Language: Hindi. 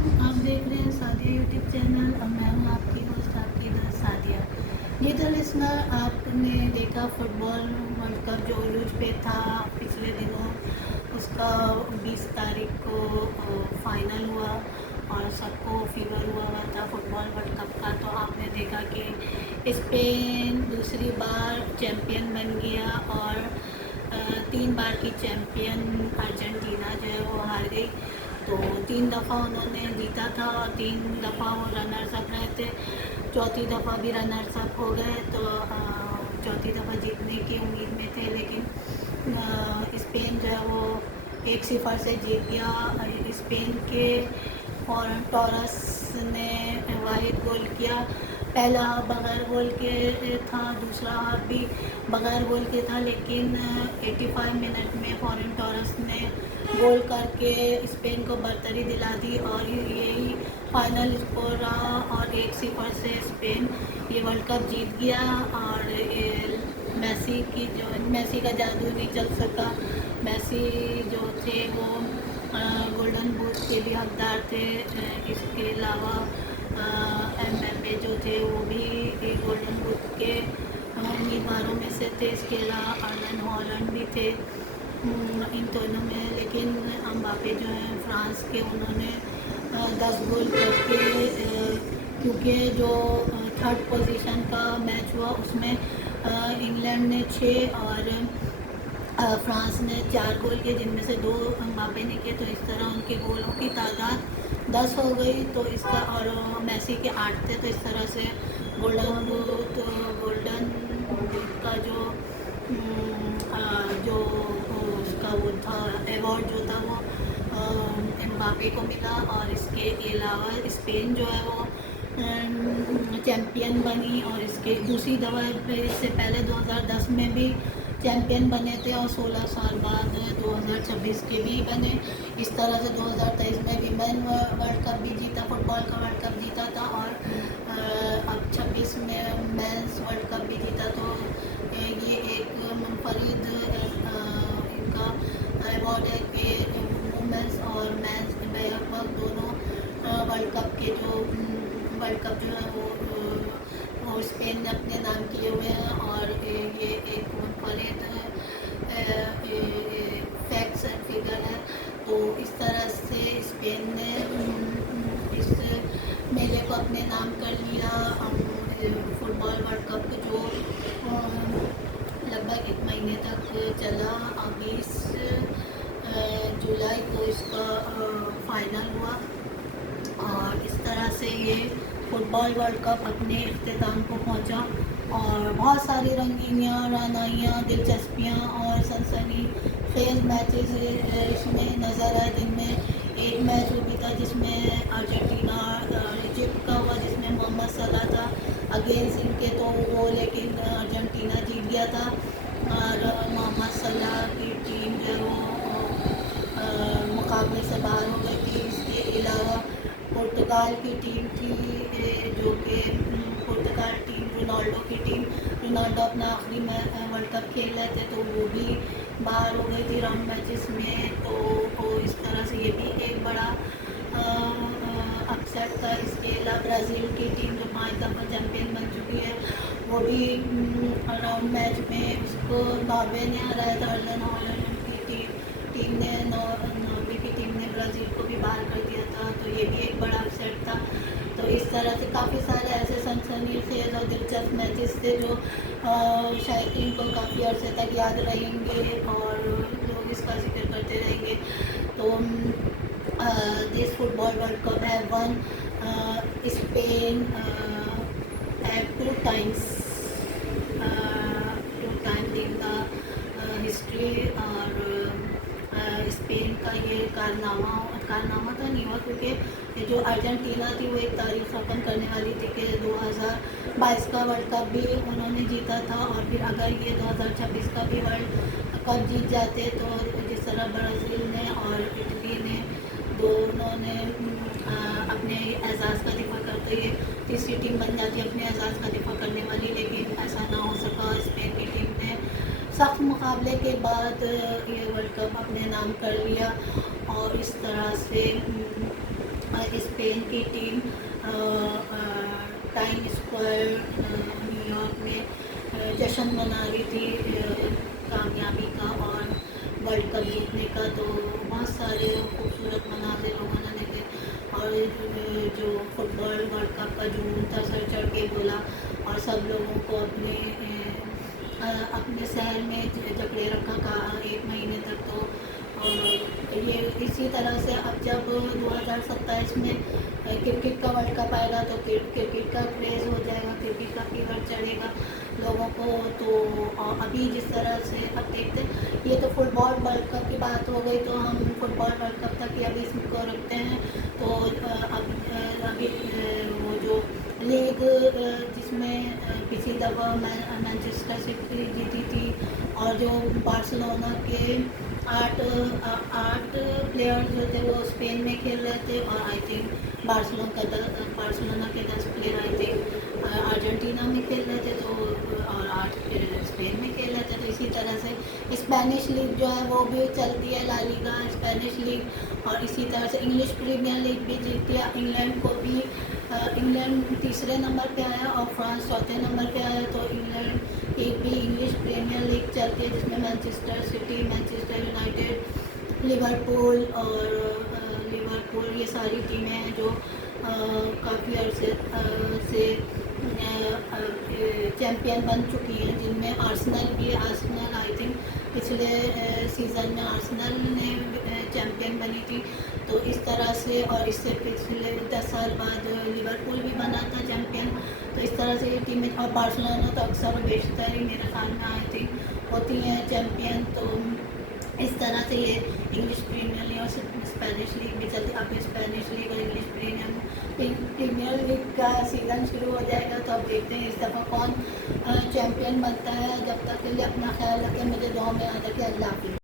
आप देख रहे हैं सादिया यूट्यूब चैनल और मैं हूं आपकी होस्ट आपकी दोस्त सादिया। जी तो लिसनर, आपने देखा फुटबॉल वर्ल्ड कप जो उरूज पे था पिछले दिनों, उसका 20 तारीख को फाइनल हुआ और सबको फीवर हुआ था फुटबॉल वर्ल्ड कप का। तो आपने देखा कि स्पेन दूसरी बार चैम्पियन बन गया और 3 बार की चैम्पियन अर्जेंटीना जो है वो हार गई। तो 3 दफ़ा उन्होंने जीता था और 3 दफ़ा वो रनर्स अप रहे थे। चौथी दफ़ा भी रनर्स अप हो गए। तो चौथी दफ़ा जीतने की उम्मीद में थे, लेकिन स्पेन जो है वो 1-0 से जीत गया। स्पेन के फॉरन टॉरस ने वाहिद गोल किया। पहला हाफ बगैर गोल के था, दूसरा हाफ भी बगैर गोल के था, लेकिन 85 मिनट में फॉरन टॉरस ने गोल करके स्पेन को बरतरी दिला दी और यही फाइनल स्कोर रहा और 1-0 से स्पेन ये वर्ल्ड कप जीत गया। और मेसी का जादू नहीं चल सका। मेसी जो थे वो गोल्डन बूट के भी हकदार थे। इसके अलावा एमबाप्पे जो थे वो भी गोल्डन बूट के उम्मीदवारों में से थे। इसके अलावा अर्लिंग हॉलैंड भी थे इन दोनों में। लेकिन एमबाप्पे जो हैं फ्रांस के, उन्होंने 10 गोल करके, क्योंकि जो थर्ड पोजीशन का मैच हुआ उसमें इंग्लैंड ने 6 और फ्रांस ने 4 गोल किए, जिनमें से 2 एम्बाप्पे ने किए। तो इस तरह उनके गोलों की तादाद 10 हो गई। तो इसका और मेसी के 8 थे। तो इस तरह से गोल्डन गोल्डन बूट का जो उसका वो था अवार्ड जो था वो एम्बाप्पे को मिला। और इसके अलावा स्पेन जो है वो चैम्पियन बनी और इसके दूसरी दफ़ा, इससे पहले 2010 में भी चैम्पियन बने थे और 16 साल बाद 2026 के भी बने। इस तरह से 2023 में विमेन वर्ल्ड कप भी जीता, फुटबॉल का वर्ल्ड कप जीता था और अब 26 में मेंस वर्ल्ड कप भी जीता। तो ये एक मुनफरिद इनका अवार्ड है कि वुमेंस और मेंस लगभग दोनों वर्ल्ड कप के जो वर्ल्ड कप जो है वो स्पेन ने अपने नाम किए हुए हैं। और ये एक मुनफरिद फैक्ट्स एंड फिगर है। तो इस तरह से स्पेन ने इस मेले को अपने नाम कर लिया। फुटबॉल वर्ल्ड कप जो लगभग 1 महीने तक चला, 20 जुलाई को इसका फाइनल हुआ। और इस तरह से ये फुटबॉल वर्ल्ड कप अपने इख्तिताम को पहुंचा और बहुत सारी रंगीनियाँ रानाइयाँ दिलचस्पियाँ और सनसनी खेज मैचेस इसमें नज़र आए, जिनमें एक मैच वो भी था जिसमें अर्जेंटीना इजिप्ट का हुआ, जिसमें मोहम्मद सलाह था अगेंस्ट इनके, तो वो लेकिन अर्जेंटीना जीत गया था और मोहम्मद सलाह की टीम जो वो मुकाबले से बाहर हो गई थी। इसके अलावा पुर्तगाल की टीम थी, जो कि पुर्तगाल टीम रोनाल्डो की टीम, रोनाल्डो अपना आखिरी वर्ल्ड कप खेल रहे थे तो वो भी बाहर हो गई थी राउंड मैचेस में। तो इस तरह से ये भी एक बड़ा अपसेट था। इसके अलावा ब्राज़ील की टीम जो 5 दफ़ा चैम्पियन बन चुकी है, वो भी राउंड मैच में उसको नॉर्वे ने हराया था। अर्लिंग हॉलैंड की टीम ने नॉर्वे की टीम ने ब्राज़ील को भी बाहर कर दिया था। तो ये भी एक बड़ा अपसेट था। तो इस तरह से काफ़ी सारे ऐसे सनसनीखेज़ और दिलचस्प मैचेस थे जो शायकीन को काफ़ी अर्से तक याद रहेंगे और लोग इसका जिक्र करते रहेंगे। तो दिस फुटबॉल वर्ल्ड कप है one Spain at 2 times in the history. और स्पेन का ये कारनामा तो नहीं हुआ, क्योंकि ये जो अर्जेंटीना थी वो एक तारीख रकम करने वाली थी कि 2022 का वर्ल्ड कप भी उन्होंने जीता था और फिर अगर ये 2026 का भी वर्ल्ड कप जीत जाते तो जिस तरह ब्राज़ील ने और इटली ने दोनों ने अपने एजाज़ का दिफा करते हुए तीसरी टीम बन जाती अपने एजाज़ का दिफा करने वाली, लेकिन ऐसा ना हो सका। स्पेन की टीम ने सख्त मुकाबले के बाद ये वर्ल्ड कप अपने नाम कर लिया और इस तरह से स्पेन की टीम टाइम स्क्वायर न्यूयॉर्क में जश्न मना रही थी कामयाबी का और वर्ल्ड कप जीतने का। तो बहुत सारे खूबसूरत मनाज़िर लोगों ने देखे और जो फुटबॉल वर्ल्ड कप का जुनून था सर चढ़ के बोला और सब लोगों को अपने शहर में जकड़े रखा का 1 महीने तक। तो ये इसी तरह से अब जब 2027 में क्रिकेट का वर्ल्ड कप आएगा तो क्रिकेट का क्रेज़ हो जाएगा, क्रिकेट का फीवर चढ़ेगा लोगों को। तो अभी जिस तरह से अब देखते हैं, ये तो फुटबॉल वर्ल्ड कप की बात हो गई, तो हम फुटबॉल वर्ल्ड कप तक ही अभी इसको रखते हैं। तो अभी वो जो लीग जिसमें पिछली दफ़ा मैनचेस्टर सिटी जीती थी और जो बार्सिलोना के 8 प्लेयर जो थे वो स्पेन में खेल रहे थे और आई थिंक बार्सिलोना के 10 प्लेयर आई थिंक अर्जेंटीना में खेल रहे थे, तो और 8 स्पेन में खेल रहे थे। तो इसी तरह से स्पेनिश लीग जो है वो भी चलती है, ला लीगा स्पेनिश लीग, और इसी तरह से इंग्लिश प्रीमियर लीग भी जीती है। इंग्लैंड को भी इंग्लैंड तीसरे नंबर पे आया और फ्रांस चौथे नंबर पे आया। तो इंग्लैंड एक भी इंग्लिश प्रीमियर लीग चलती है जिसमें Manchester city, Manchester United, Liverpool ये सारी टीमें हैं जो काफ़ी अरसे से चैम्पियन बन चुकी हैं, जिनमें आर्सेनल आई थिंक पिछले सीज़न में आर्सेनल ने चैम्पियन बनी थी। तो इस तरह से और इससे पिछले 10 साल बाद लिवरपूल भी बना था चैम्पियन। तो इस तरह से ये टीमें और बार्सिलोना तो अक्सर और बेशतर ही मेरे ख्याल में आई थी होती हैं चैम्पियन। तो इस तरह से ये इंग्लिश प्रीमियर लीग और स्पेनिश लीग भी चलती। अब स्पेनिश लीग और इंग्लिश प्रीमियर लीग का सीज़न शुरू हो जाएगा, तो अब देखते हैं इस दफ़ा कौन चैम्पियन बनता है। जब तक के लिए अपना ख्याल रखें, मुझे दुआ में याद रखें। अल्लाह हाफ़िज़।